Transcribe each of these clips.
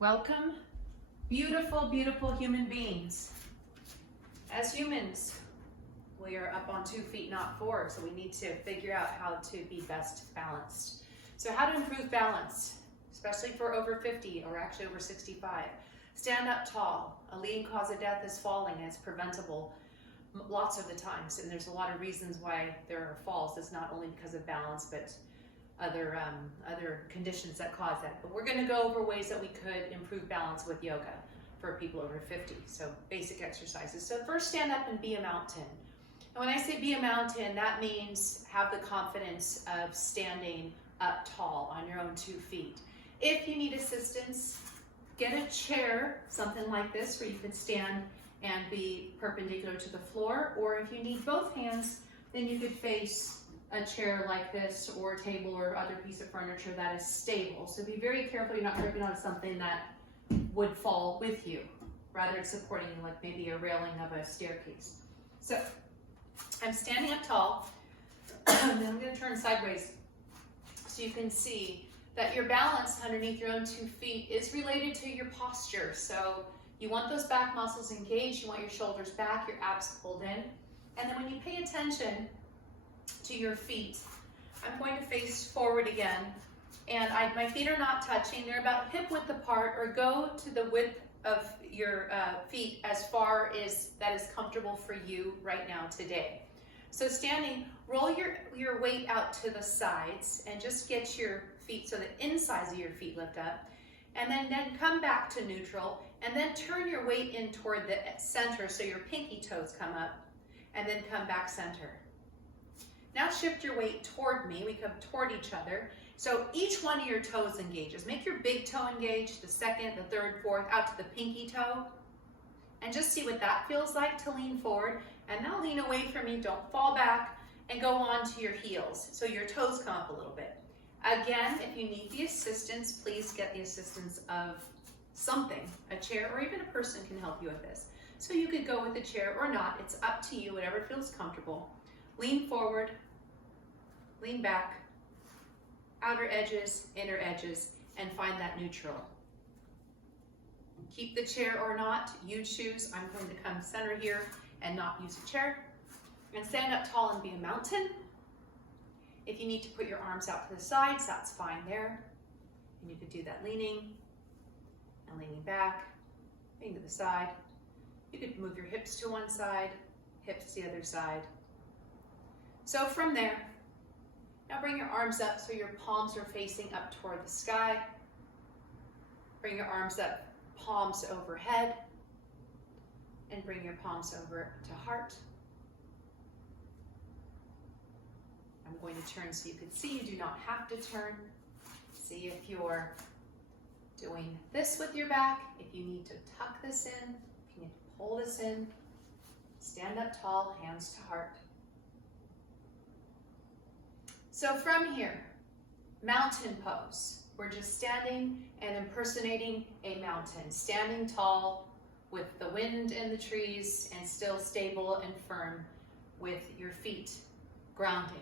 Welcome, beautiful, beautiful human beings. As humans, we are up on 2 feet, not 4, so we need to figure out how to be best balanced. So how to improve balance, especially for over 50 or actually over 65. Stand up tall. A leading cause of death is falling, and it's preventable lots of the times, and there's a lot of reasons why there are falls. It's not only because of balance, but other conditions that cause that. But we're going to go over ways that we could improve balance with yoga for people over 50. So basic exercises. So first, stand up and be a mountain. And when I say be a mountain, that means have the confidence of standing up tall on your own 2 feet. If you need assistance, get a chair, something like this, where you can stand and be perpendicular to the floor. Or if you need both hands, then you could face a chair like this, or a table, or other piece of furniture that is stable. So be very careful you're not gripping on something that would fall with you. Rather, it's supporting you, like maybe a railing of a staircase. So I'm standing up tall, and then I'm going to turn sideways so you can see that your balance underneath your own 2 feet is related to your posture. So you want those back muscles engaged, you want your shoulders back, your abs pulled in. And then when you pay attention to your feet, I'm going to face forward again, and my feet are not touching. They're about hip width apart, or go to the width of your feet as far as that is comfortable for you right now today. So standing, roll your weight out to the sides and just get your feet so the insides of your feet lift up, and then come back to neutral, and then turn your weight in toward the center so your pinky toes come up, and then come back center. Now shift your weight toward me. We come toward each other. So each one of your toes engages. Make your big toe engage, the second, the third, fourth, out to the pinky toe. And just see what that feels like to lean forward. And now lean away from me. Don't fall back, and go on to your heels. So your toes come up a little bit. Again, if you need the assistance, please get the assistance of something. A chair or even a person can help you with this. So you could go with a chair or not. It's up to you, whatever feels comfortable. Lean forward, lean back, outer edges, inner edges, and find that neutral. Keep the chair or not, you choose. I'm going to come center here and not use a chair. And stand up tall and be a mountain. If you need to put your arms out to the sides, that's fine there. And you could do that leaning and leaning back, leaning to the side. You could move your hips to one side, hips to the other side. So from there, now bring your arms up so your palms are facing up toward the sky. Bring your arms up, palms overhead, and bring your palms over to heart. I'm going to turn so you can see. You do not have to turn. See if you're doing this with your back. If you need to tuck this in, if you need to pull this in, stand up tall, hands to heart. So from here, mountain pose. We're just standing and impersonating a mountain, standing tall with the wind in the trees and still stable and firm with your feet grounding.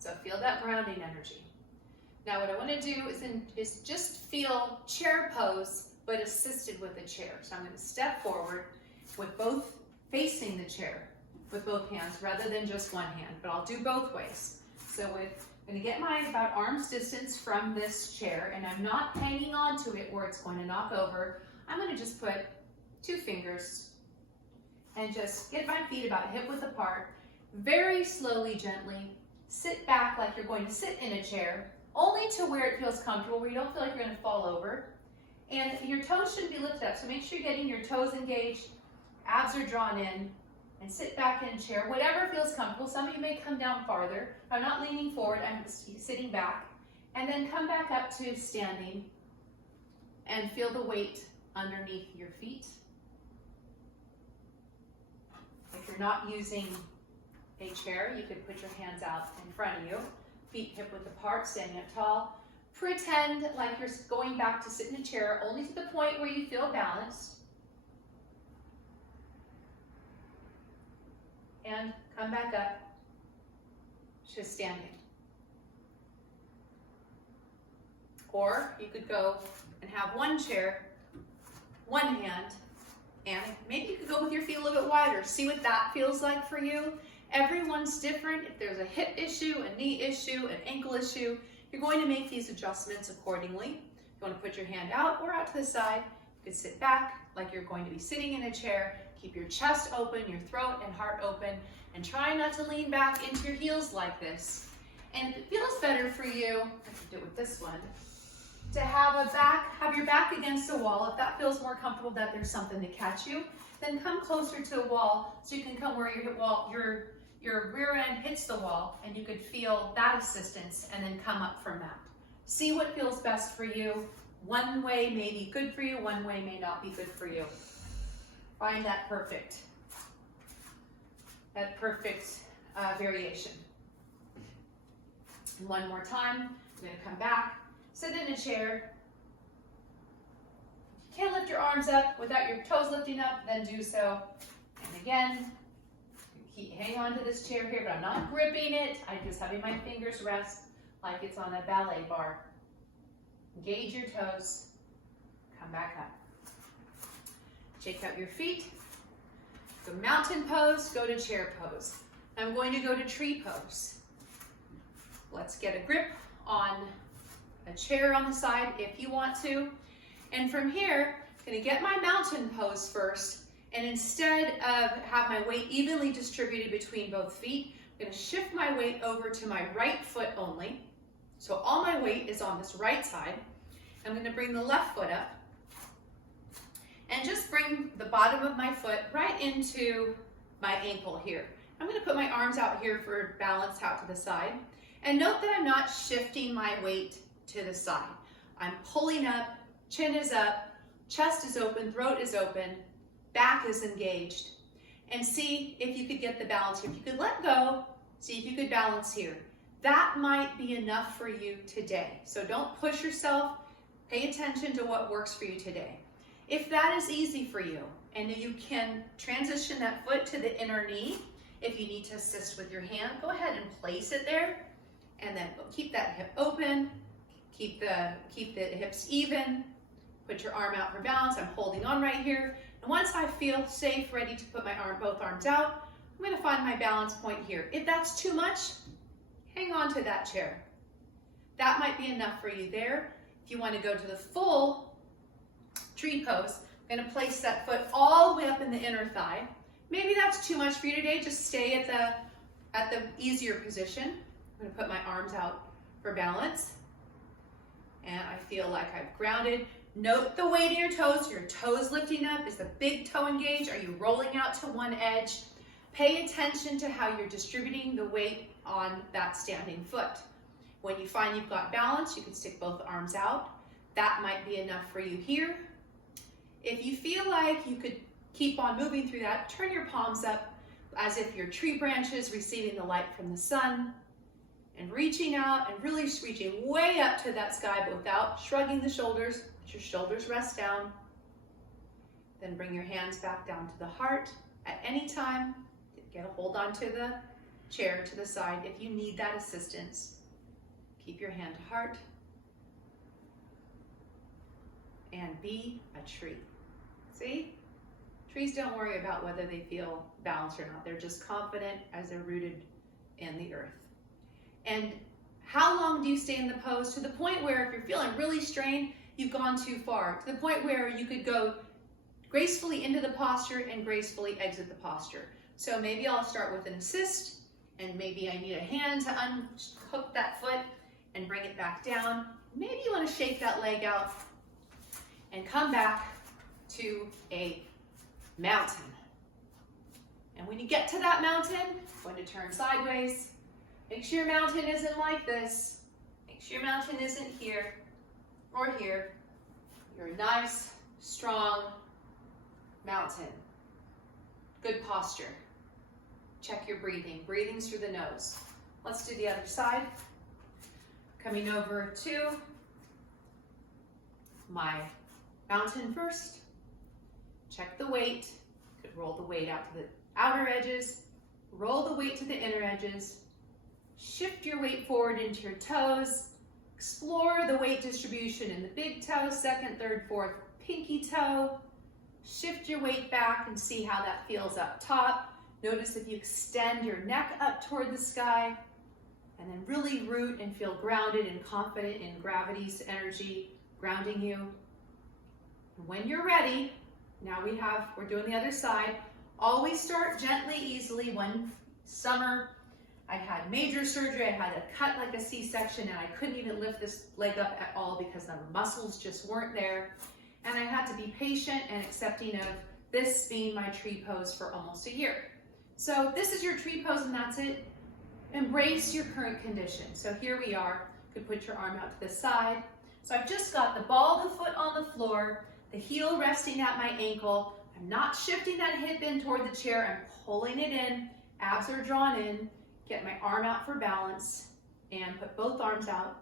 So feel that grounding energy. Now what I want to do is just feel chair pose, but assisted with a chair. So I'm going to step forward with both facing the chair with both hands rather than just one hand, but I'll do both ways. So I'm going to get my about arm's distance from this chair, and I'm not hanging on to it where it's going to knock over. I'm going to just put 2 fingers and just get my feet about hip width apart. Very slowly, gently, sit back like you're going to sit in a chair, only to where it feels comfortable, where you don't feel like you're going to fall over. And your toes should be lifted up, so make sure you're getting your toes engaged, abs are drawn in, and sit back in a chair, whatever feels comfortable. Some of you may come down farther. I'm not leaning forward, I'm sitting back. And then come back up to standing and feel the weight underneath your feet. If you're not using a chair, you could put your hands out in front of you, feet hip width apart, standing up tall. Pretend like you're going back to sit in a chair, only to the point where you feel balanced. And come back up to standing. Or you could go and have one chair one hand, and maybe you could go with your feet a little bit wider. See what that feels like for you. Everyone's different. If there's a hip issue, a knee issue, an ankle issue, you're going to make these adjustments accordingly. You want to put your hand out or out to the side. You could sit back like you're going to be sitting in a chair. Keep your chest open, your throat and heart open, and try not to lean back into your heels like this. And if it feels better for you, I can do it with this one, to have your back against a wall. If that feels more comfortable, that there's something to catch you, then come closer to the wall so you can come where your rear end hits the wall, and you could feel that assistance and then come up from that. See what feels best for you. One way may be good for you, one way may not be good for you. Find that perfect variation. And one more time, I'm gonna come back, sit in a chair. If you can't lift your arms up without your toes lifting up, then do so. And again, hang on to this chair here, but I'm not gripping it. I'm just having my fingers rest like it's on a ballet bar. Engage your toes, come back up. Shake out your feet, go mountain pose, go to chair pose. I'm going to go to tree pose. Let's get a grip on a chair on the side if you want to. And from here, I'm gonna get my mountain pose first, and instead of have my weight evenly distributed between both feet, I'm gonna shift my weight over to my right foot only. So all my weight is on this right side. I'm gonna bring the left foot up and just bring the bottom of my foot right into my ankle here. I'm gonna put my arms out here for balance out to the side. And note that I'm not shifting my weight to the side. I'm pulling up, chin is up, chest is open, throat is open, back is engaged. And see if you could get the balance here. If you could let go, see if you could balance here. That might be enough for you today. So don't push yourself. Pay attention to what works for you today. If that is easy for you, and you can transition that foot to the inner knee, if you need to assist with your hand, go ahead and place it there, and then keep that hip open, keep the hips even, put your arm out for balance. I'm holding on right here, and once I feel safe, ready to put my both arms out, I'm gonna find my balance point here. If that's too much, hang on to that chair. That might be enough for you there. If you want to go to the full tree pose, I'm going to place that foot all the way up in the inner thigh. Maybe that's too much for you today. Just stay at the easier position. I'm going to put my arms out for balance. And I feel like I've grounded. Note the weight in your toes. Your toes lifting up. Is the big toe engaged? Are you rolling out to one edge? Pay attention to how you're distributing the weight on that standing foot. When you find you've got balance, you can stick both arms out. That might be enough for you here. If you feel like you could keep on moving through that, turn your palms up as if you're tree branches receiving the light from the sun, and reaching out and really reaching way up to that sky, but without shrugging the shoulders. Let your shoulders rest down. Then bring your hands back down to the heart. At any time, get a hold onto the chair to the side if you need that assistance. Keep your hand to heart, and be a tree. See? Trees don't worry about whether they feel balanced or not. They're just confident as they're rooted in the earth. And how long do you stay in the pose? To the point where if you're feeling really strained, you've gone too far. To the point where you could go gracefully into the posture and gracefully exit the posture. So maybe I'll start with an assist, and maybe I need a hand to unhook that foot and bring it back down. Maybe you want to shake that leg out and come back to a mountain. And when you get to that mountain, going to turn sideways. Make sure your mountain isn't like this. Make sure your mountain isn't here or here. You're a nice, strong mountain. Good posture. Check your breathing. Breathing's through the nose. Let's do the other side. Coming over to my mountain first. Check the weight. Could roll the weight out to the outer edges. Roll the weight to the inner edges. Shift your weight forward into your toes. Explore the weight distribution in the big toe, second, third, fourth, pinky toe. Shift your weight back and see how that feels up top. Notice if you extend your neck up toward the sky, and then really root and feel grounded and confident in gravity's energy grounding you. And when you're ready, now we're doing the other side. Always start gently, easily. One summer, I had major surgery. I had to cut like a C-section, and I couldn't even lift this leg up at all because the muscles just weren't there. And I had to be patient and accepting of this being my tree pose for almost a year. So this is your tree pose, and that's it. Embrace your current condition. So here we are. You could put your arm out to the side. So I've just got the ball of the foot on the floor, the heel resting at my ankle. I'm not shifting that hip in toward the chair. I'm pulling it in. Abs are drawn in. Get my arm out for balance and put both arms out.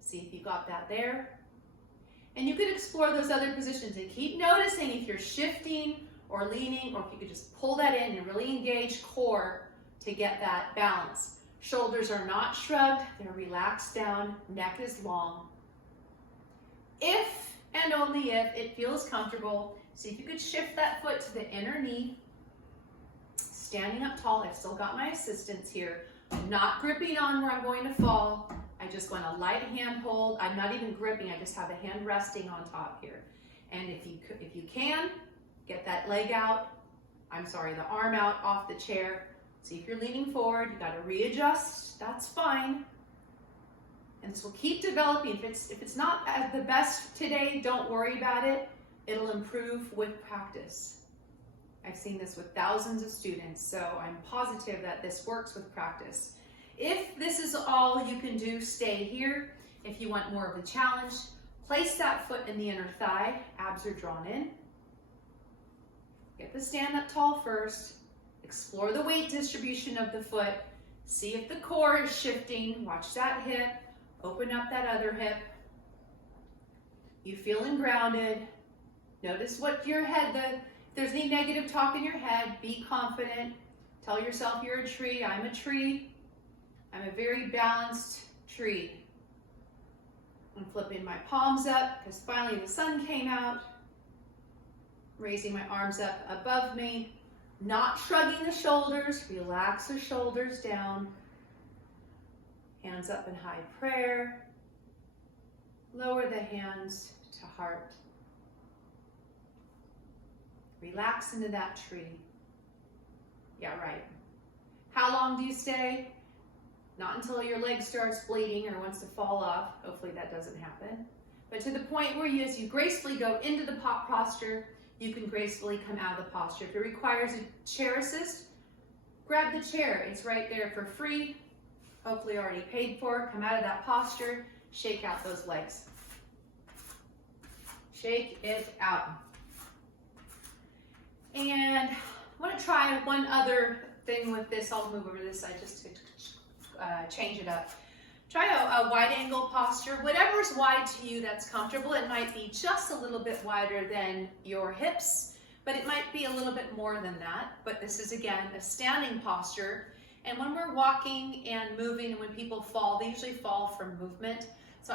See if you got that there. And you could explore those other positions and keep noticing if you're shifting or leaning, or if you could just pull that in and really engage core to get that balance. Shoulders are not shrugged, they're relaxed down, neck is long. If and only if it feels comfortable, see if you could shift that foot to the inner knee. Standing up tall, I've still got my assistance here. I'm not gripping on where I'm going to fall. I just want a light hand hold. I'm not even gripping, I just have a hand resting on top here. And if you can, get that leg out, the arm out off the chair. See if you're leaning forward, you gotta readjust, that's fine. And this will keep developing. If it's not at the best today, don't worry about it. It'll improve with practice. I've seen this with thousands of students, so I'm positive that this works with practice. If this is all you can do, stay here. If you want more of a challenge, place that foot in the inner thigh, abs are drawn in. Get the stand up tall first. Explore the weight distribution of the foot. See if the core is shifting. Watch that hip. Open up that other hip. You feeling grounded. Notice what your head, if there's any negative talk in your head, be confident. Tell yourself you're a tree. I'm a tree. I'm a very balanced tree. I'm flipping my palms up because finally the sun came out. Raising my arms up above me. Not shrugging the shoulders. Relax the shoulders down. Hands up in high prayer. Lower the hands to heart. Relax into that tree. Yeah, right. How long do you stay? Not until your leg starts bleeding or wants to fall off. Hopefully that doesn't happen. But to the point where as you gracefully go into the posture, you can gracefully come out of the posture. If it requires a chair assist, grab the chair. It's right there for free. Hopefully already paid for. Come out of that posture. Shake out those legs. Shake it out. And I want to try one other thing with this. I'll move over to this side just to change it up. Try a wide angle posture. Whatever's wide to you that's comfortable. It might be just a little bit wider than your hips, but it might be a little bit more than that. But this is, again, a standing posture. And when we're walking and moving, and when people fall, they usually fall from movement.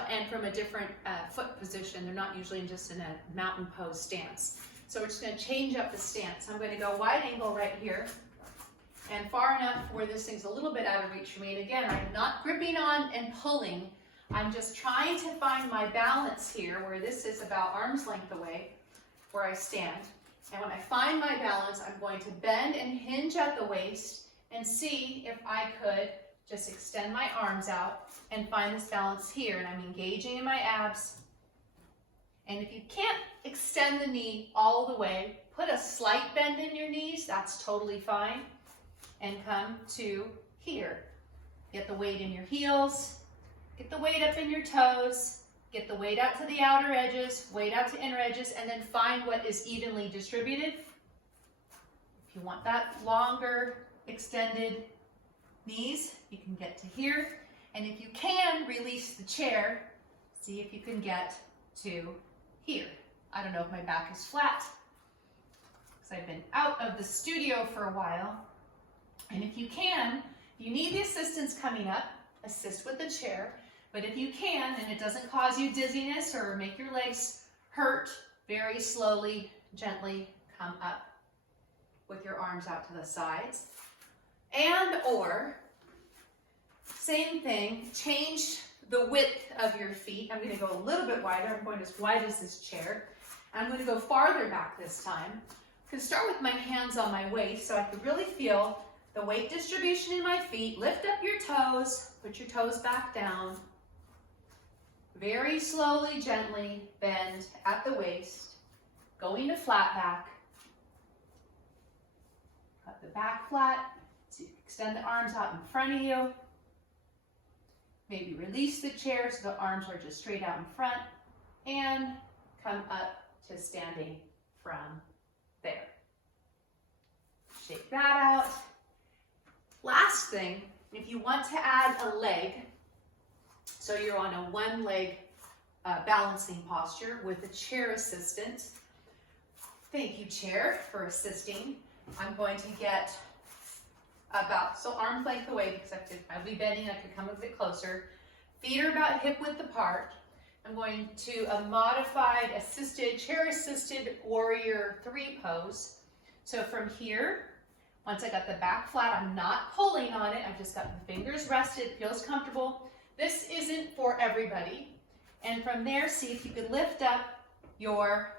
And from a different foot position. They're not usually just in a mountain pose stance. So we're just going to change up the stance. I'm going to go wide angle right here. And far enough where this thing's a little bit out of reach for me. And again, I'm not gripping on and pulling. I'm just trying to find my balance here, where this is about arm's length away, where I stand. And when I find my balance, I'm going to bend and hinge at the waist and see if I could just extend my arms out and find this balance here. And I'm engaging in my abs. And if you can't extend the knee all the way, put a slight bend in your knees. That's totally fine. And come to here. Get the weight in your heels. Get the weight up in your toes. Get the weight out to the outer edges, weight out to inner edges, and then find what is evenly distributed. If you want that longer, extended knees, you can get to here. And if you can, release the chair. See if you can get to here. I don't know if my back is flat, because I've been out of the studio for a while. And if you can, you need the assistance coming up, assist with the chair. But if you can, and it doesn't cause you dizziness or make your legs hurt Very slowly, gently come up with your arms out to the sides. And or, same thing, change the width of your feet. I'm going to go a little bit wider. I'm going as wide as this chair. I'm going to go farther back this time. I can start with my hands on my waist so I can really feel the weight distribution in my feet. Lift up your toes, put your toes back down. Very slowly, gently bend at the waist, going to flat back. Cut the back flat, so extend the arms out in front of you. Maybe release the chair so the arms are just straight out in front, and come up to standing from there. Shake that out. Last thing, if you want to add a leg, so you're on a one leg balancing posture with a chair assistant. Thank you, chair, for assisting. I'm going to get about, so arm's length away, because I'll be bending, I could come a bit closer. Feet are about hip width apart. I'm going to a modified assisted, chair assisted warrior 3 pose. So from here, once I got the back flat, I'm not pulling on it, I've just got the fingers rested, feels comfortable. This isn't for everybody. And from there, see if you can lift up your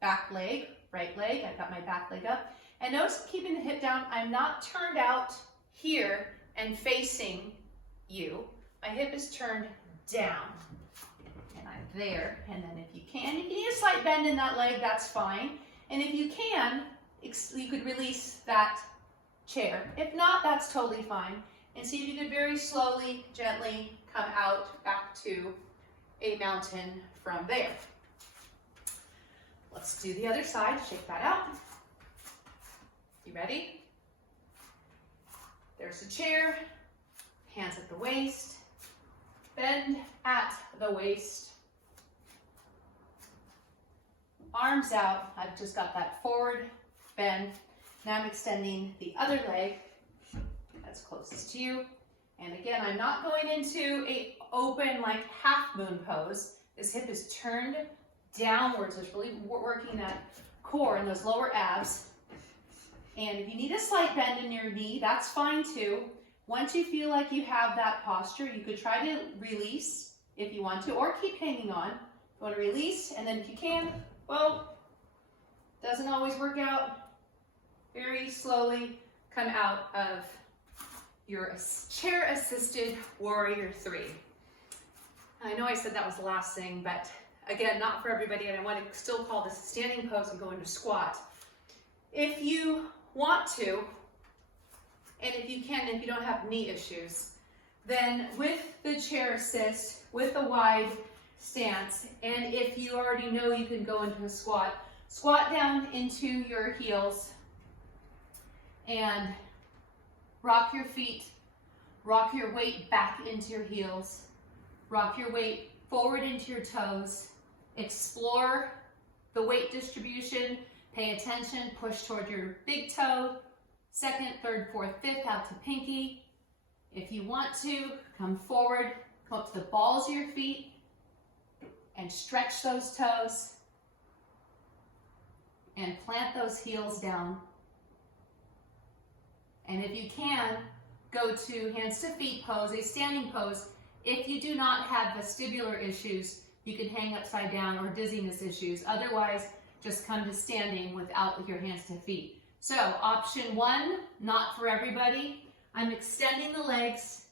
back leg, right leg. I've got my back leg up. And notice keeping the hip down, I'm not turned out here and facing you. My hip is turned down. And I'm there. And then if you need a slight bend in that leg, that's fine. And if you can, you could release that chair. If not, that's totally fine. And see if you could very slowly, gently come out back to a mountain from there. Let's do the other side. Shake that out. You ready? There's the chair. Hands at the waist. Bend at the waist. Arms out. I've just got that forward bend. Now I'm extending the other leg that's closest to you. And again, I'm not going into a open like half moon pose. This hip is turned downwards. It's really working that core and those lower abs. And if you need a slight bend in your knee, that's fine too. Once you feel like you have that posture, you could try to release if you want to, or keep hanging on. You want to release, and then if you can, well, doesn't always work out. Very slowly come out of your chair-assisted warrior 3. I know I said that was the last thing, but again, not for everybody, and I want to still call this a standing pose and go into squat. If you want to, and if you can, if you don't have knee issues, then with the chair assist, with a wide stance, and if you already know you can go into a squat, squat down into your heels and rock your feet, rock your weight back into your heels, rock your weight forward into your toes, explore the weight distribution, pay attention, push toward your big toe, second, third, fourth, fifth, out to pinky. If you want to, come forward, come up to the balls of your feet and stretch those toes and plant those heels down. And if you can, go to hands to feet pose, a standing pose. If you do not have vestibular issues, you can hang upside down, or dizziness issues. Otherwise, just come to standing without your hands to feet. So option 1, not for everybody. I'm extending the legs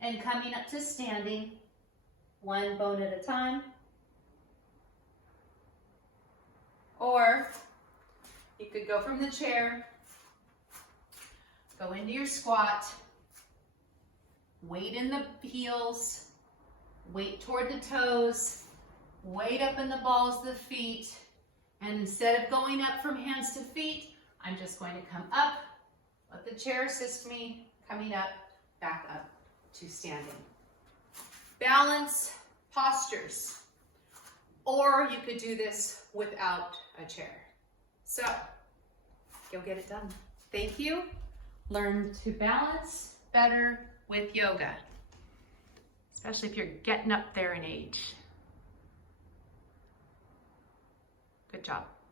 and coming up to standing, one bone at a time. Or you could go from the chair, go into your squat, weight in the heels, weight toward the toes, weight up in the balls of the feet, and instead of going up from hands to feet, I'm just going to come up, let the chair assist me, coming up, back up to standing. Balance postures, or you could do this without a chair. So, go get it done. Thank you. Learn to balance better with yoga, especially if you're getting up there in age. Great job.